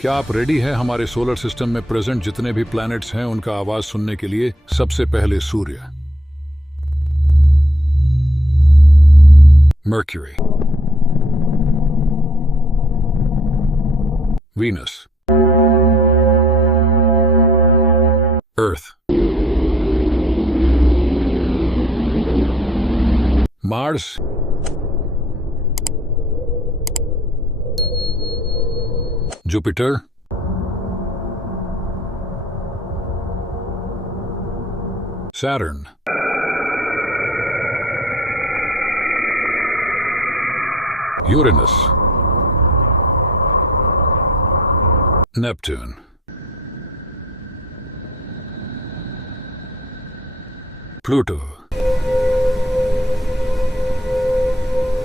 क्या आप रेडी हैं हमारे सोलर सिस्टम में प्रेजेंट जितने भी प्लैनेट्स हैं उनका आवाज सुनने के लिए? सबसे पहले सूर्य, Mercury, Venus, Earth, Mars, Jupiter, Saturn, Uranus, Neptune, Pluto,